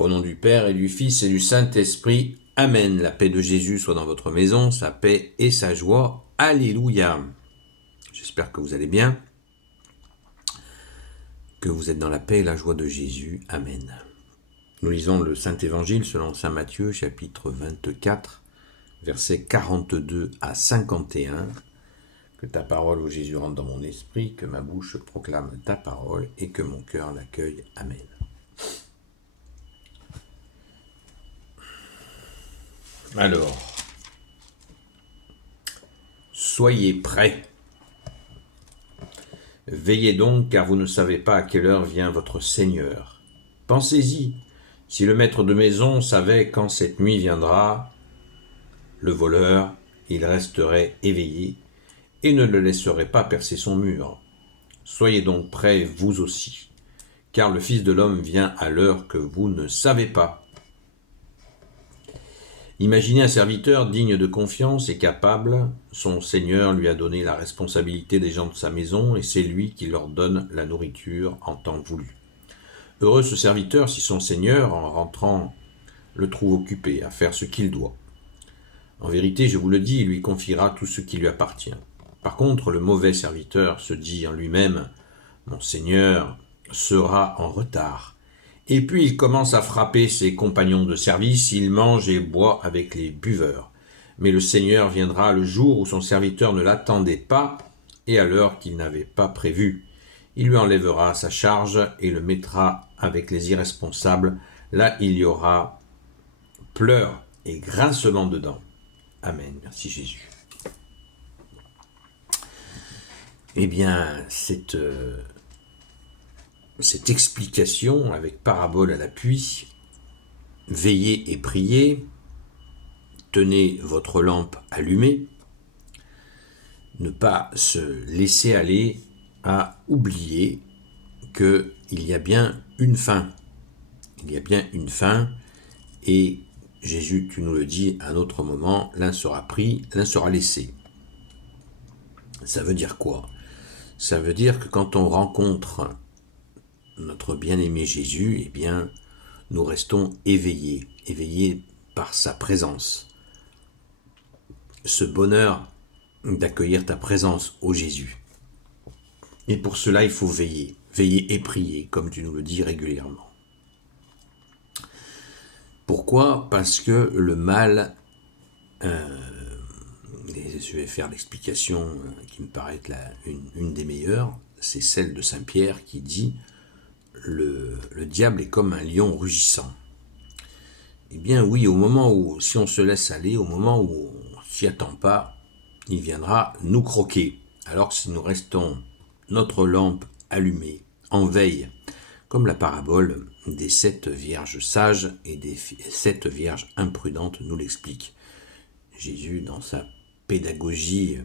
Au nom du Père et du Fils et du Saint-Esprit, Amen. La paix de Jésus soit dans votre maison, sa paix et sa joie. Alléluia. J'espère que vous allez bien, que vous êtes dans la paix et la joie de Jésus. Amen. Nous lisons le Saint-Évangile selon saint Matthieu, chapitre 24, versets 42 à 51. Que ta parole, ô Jésus, rentre dans mon esprit, que ma bouche proclame ta parole et que mon cœur l'accueille. Amen. Alors, soyez prêts. Veillez donc, car vous ne savez pas à quelle heure vient votre Seigneur. Pensez-y, si le maître de maison savait quand cette nuit viendra, le voleur, il resterait éveillé et ne le laisserait pas percer son mur. Soyez donc prêts, vous aussi, car le Fils de l'homme vient à l'heure que vous ne savez pas. Imaginez un serviteur digne de confiance et capable. Son Seigneur lui a donné la responsabilité des gens de sa maison et c'est lui qui leur donne la nourriture en temps voulu. Heureux ce serviteur si son Seigneur, en rentrant, le trouve occupé à faire ce qu'il doit. En vérité, je vous le dis, il lui confiera tout ce qui lui appartient. Par contre, le mauvais serviteur se dit en lui-même « Mon Seigneur sera en retard ». Et puis il commence à frapper ses compagnons de service, il mange et boit avec les buveurs. Mais le Seigneur viendra le jour où son serviteur ne l'attendait pas et à l'heure qu'il n'avait pas prévue. Il lui enlèvera sa charge et le mettra avec les irresponsables. Là, il y aura pleurs et grincement de dents. Amen. Merci Jésus. Eh bien, cette explication avec parabole à l'appui, veillez et priez, tenez votre lampe allumée, ne pas se laisser aller à oublier qu'il y a bien une fin. Il y a bien une fin et Jésus, tu nous le dis à un autre moment, l'un sera pris, l'un sera laissé. Ça veut dire quoi? Ça veut dire que quand on rencontre notre bien-aimé Jésus, eh bien, nous restons éveillés par sa présence. Ce bonheur d'accueillir ta présence, ô Jésus. Et pour cela, il faut veiller et prier, comme tu nous le dis régulièrement. Pourquoi? Parce que le mal, je vais faire l'explication qui me paraît être une des meilleures, c'est celle de Saint Pierre qui dit le diable est comme un lion rugissant. Eh bien oui, au moment où, si on se laisse aller, au moment où on s'y attend pas, il viendra nous croquer. Alors si nous restons notre lampe allumée, en veille, comme la parabole des 7 vierges sages et des 7 vierges imprudentes nous l'explique. Jésus, dans sa pédagogie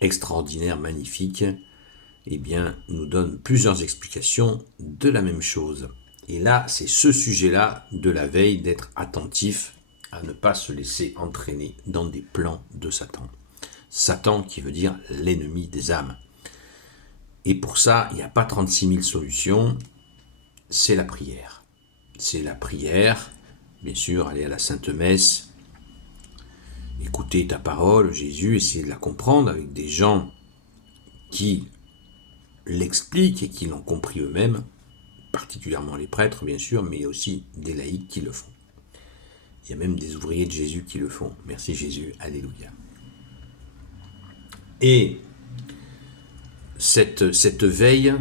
extraordinaire, magnifique, eh bien, nous donne plusieurs explications de la même chose. Et là, c'est ce sujet-là de la veille, d'être attentif à ne pas se laisser entraîner dans des plans de Satan. Satan qui veut dire l'ennemi des âmes. Et pour ça, il n'y a pas 36 000 solutions, c'est la prière. C'est la prière, bien sûr, aller à la Sainte Messe, écouter ta parole, Jésus, essayer de la comprendre avec des gens qui l'expliquent et qui l'ont compris eux-mêmes, particulièrement les prêtres, bien sûr, mais aussi des laïcs qui le font. Il y a même des ouvriers de Jésus qui le font. Merci Jésus, alléluia. Et cette veille,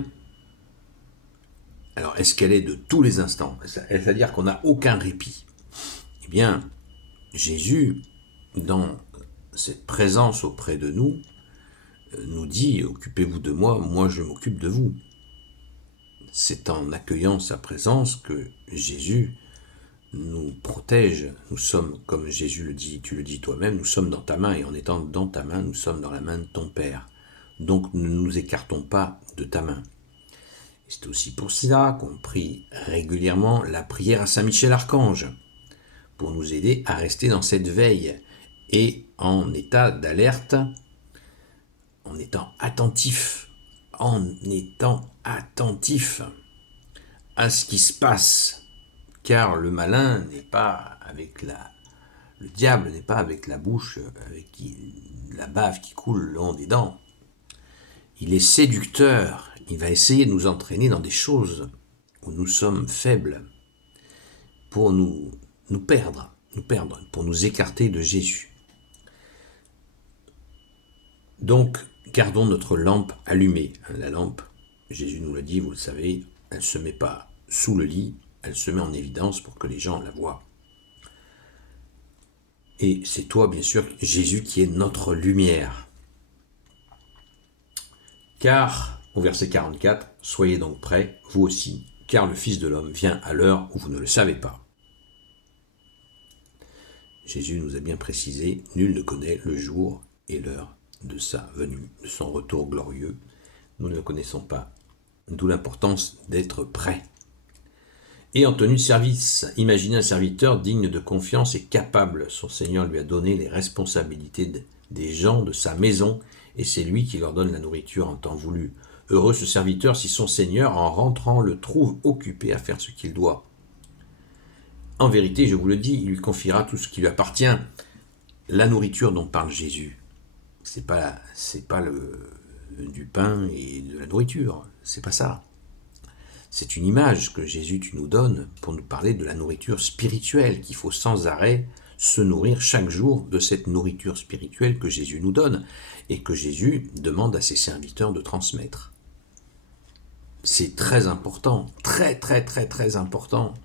alors est-ce qu'elle est de tous les instants? C'est-à-dire qu'on n'a aucun répit. Eh bien, Jésus, dans cette présence auprès de nous, nous dit « Occupez-vous de moi, moi je m'occupe de vous ». C'est en accueillant sa présence que Jésus nous protège. Nous sommes, comme Jésus le dit, tu le dis toi-même, nous sommes dans ta main, et en étant dans ta main, nous sommes dans la main de ton Père. Donc ne nous écartons pas de ta main. C'est aussi pour cela qu'on prie régulièrement la prière à Saint Michel Archange, pour nous aider à rester dans cette veille et en état d'alerte, en étant attentif à ce qui se passe, car le malin n'est pas avec le diable n'est pas avec la bouche, la bave qui coule le long des dents. Il est séducteur, il va essayer de nous entraîner dans des choses où nous sommes faibles, pour nous perdre, pour nous écarter de Jésus. Donc, gardons notre lampe allumée. La lampe, Jésus nous l'a dit, vous le savez, elle ne se met pas sous le lit, elle se met en évidence pour que les gens la voient. Et c'est toi, bien sûr, Jésus, qui est notre lumière. Car, au verset 44, soyez donc prêts, vous aussi, car le Fils de l'homme vient à l'heure où vous ne le savez pas. Jésus nous a bien précisé, nul ne connaît le jour et l'heure de sa venue, de son retour glorieux. Nous ne le connaissons pas, d'où l'importance d'être prêt. Et en tenue de service, imaginez un serviteur digne de confiance et capable. Son Seigneur lui a donné les responsabilités des gens de sa maison et c'est lui qui leur donne la nourriture en temps voulu. Heureux ce serviteur si son Seigneur, en rentrant, le trouve occupé à faire ce qu'il doit. En vérité, je vous le dis, il lui confiera tout ce qui lui appartient. La nourriture dont parle Jésus, c'est pas du pain et de la nourriture, c'est pas ça. C'est une image que Jésus tu nous donnes pour nous parler de la nourriture spirituelle, qu'il faut sans arrêt se nourrir chaque jour de cette nourriture spirituelle que Jésus nous donne et que Jésus demande à ses serviteurs de transmettre. C'est très important, très très très très important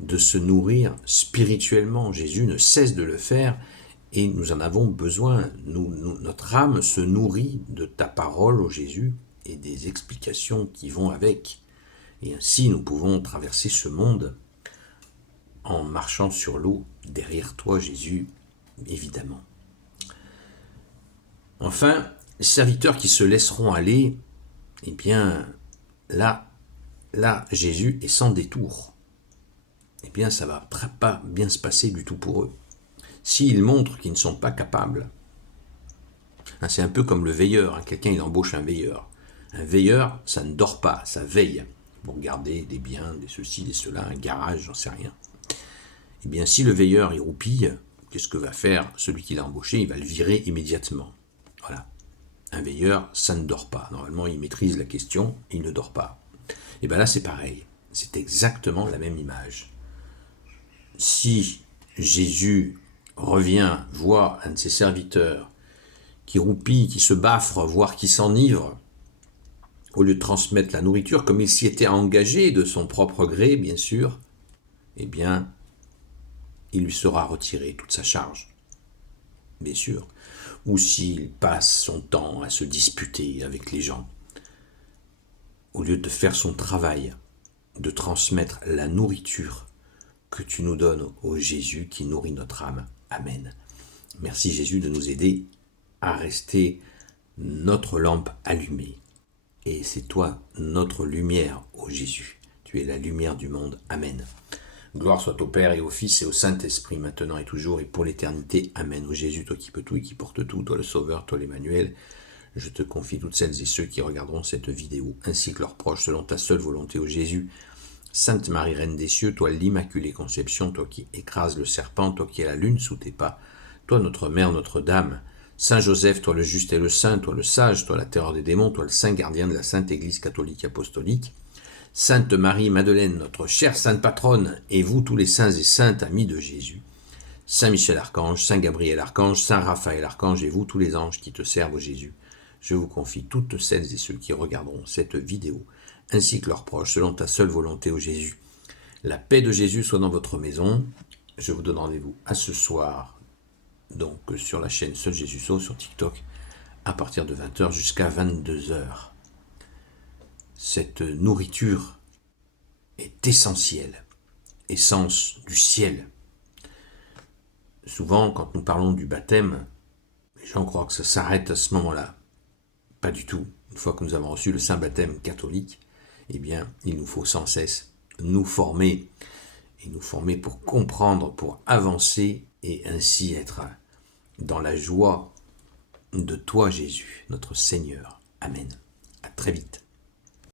de se nourrir spirituellement. Jésus ne cesse de le faire et nous en avons besoin. Notre âme se nourrit de ta parole, ô Jésus, et des explications qui vont avec. Et ainsi, nous pouvons traverser ce monde en marchant sur l'eau derrière toi, Jésus, évidemment. Enfin, les serviteurs qui se laisseront aller, eh bien, là, Jésus est sans détour. Eh bien, ça ne va pas bien se passer du tout pour eux. S'ils montrent qu'ils ne sont pas capables, c'est un peu comme le veilleur. Quelqu'un, il embauche un veilleur. Un veilleur, ça ne dort pas, ça veille pour garder des biens, des ceci, des cela, un garage, j'en sais rien. Eh bien, si le veilleur il roupille, qu'est-ce que va faire celui qui l'a embauché? Il va le virer immédiatement. Voilà. Un veilleur, ça ne dort pas. Normalement, il maîtrise la question, il ne dort pas. Et bien là, c'est pareil. C'est exactement la même image. Si Jésus revient, voit un de ses serviteurs qui roupille, qui se baffre, voire qui s'enivre, au lieu de transmettre la nourriture, comme il s'y était engagé de son propre gré, bien sûr, eh bien, il lui sera retiré toute sa charge, bien sûr. Ou s'il passe son temps à se disputer avec les gens, au lieu de faire son travail, de transmettre la nourriture que tu nous donnes au Jésus qui nourrit notre âme. Amen. Merci Jésus de nous aider à rester notre lampe allumée. Et c'est toi, notre lumière, ô Jésus. Tu es la lumière du monde. Amen. Gloire soit au Père et au Fils et au Saint-Esprit, maintenant et toujours et pour l'éternité. Amen. Ô Jésus, toi qui peux tout et qui porte tout, toi le Sauveur, toi l'Emmanuel, je te confie toutes celles et ceux qui regarderont cette vidéo, ainsi que leurs proches, selon ta seule volonté, ô Jésus. Sainte Marie, Reine des cieux, toi l'Immaculée Conception, toi qui écrases le serpent, toi qui as la lune sous tes pas, toi notre Mère, notre Dame, Saint Joseph, toi le juste et le saint, toi le sage, toi la terreur des démons, toi le saint gardien de la Sainte Église catholique apostolique, Sainte Marie Madeleine, notre chère sainte patronne, et vous tous les saints et saintes amis de Jésus, Saint Michel Archange, Saint Gabriel Archange, Saint Raphaël Archange, et vous tous les anges qui te servent, Jésus, je vous confie toutes celles et ceux qui regarderont cette vidéo, ainsi que leurs proches, selon ta seule volonté, ô Jésus. La paix de Jésus soit dans votre maison. Je vous donne rendez-vous à ce soir, donc sur la chaîne Seul Jésus Sauve sur TikTok, à partir de 20h jusqu'à 22h. Cette nourriture est essentielle, essence du ciel. Souvent, quand nous parlons du baptême, les gens croient que ça s'arrête à ce moment-là. Pas du tout. Une fois que nous avons reçu le saint baptême catholique, eh bien, il nous faut sans cesse nous former, et nous former pour comprendre, pour avancer, et ainsi être dans la joie de toi, Jésus, notre Seigneur. Amen. À très vite.